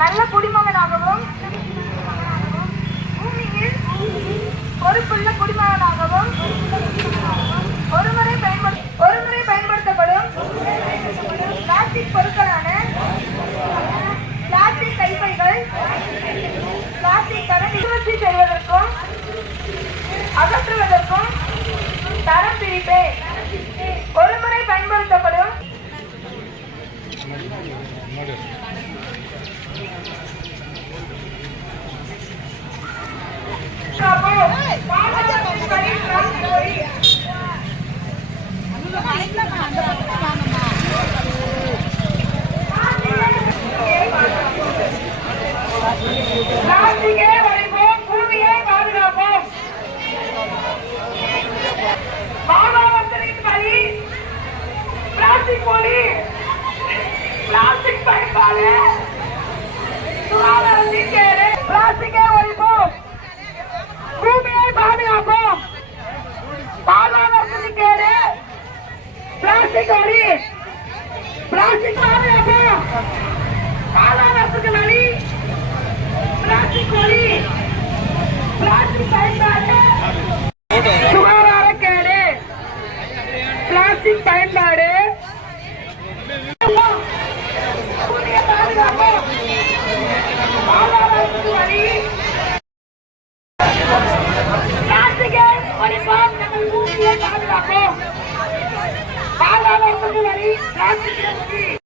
நல்ல குடிமகனாகவும் பூமியில் பொறுப்புள்ள குடிமகனாகவும் ஒருமுறை பயன்படு ஒருமுறை பயன்படுத்தப்படும் பிளாஸ்டிக் பொருட்களான பிளாஸ்டிக் கைப்பைகள் பிளாஸ்டிக் கரண்டி செய்வதற்கும் அகற்றுவதற்கும் தரம் பிரிப்பேன் ஒருமுறை பயன்படுத்தப்படும் பிளாஸ்டிக்கை ஒழிப்போம் பூமியை பாதுகாப்போம் மாணவர்களின் வழி பிளாஸ்டிக் போலி பிளாஸ்டிக் பயன்பாடு பிளாஸ்டிக்கே ஒழிப்போம் பூமியை பாதுகாப்போம் பாதுகாப்பு கேடு பிளாஸ்டிக் ஒளி பிளாஸ்டிக் பாதுகாப்போம் பாதுகாப்பு வழி பிளாஸ்டிக் ஒளி பிளாஸ்டிக் பயன்பாடு சுகாதாரக்கேடு பிளாஸ்டிக் பயன்பாடு புதிய பாதுகாப்பு பாதுகாப்புக்கு வழி பிளாஸ்டிக்கை ஒழிப்போம் நம்ம பூமியை பாதுகாப்போம் பாதுகாப்புக்கு வழி பிளாஸ்டிக்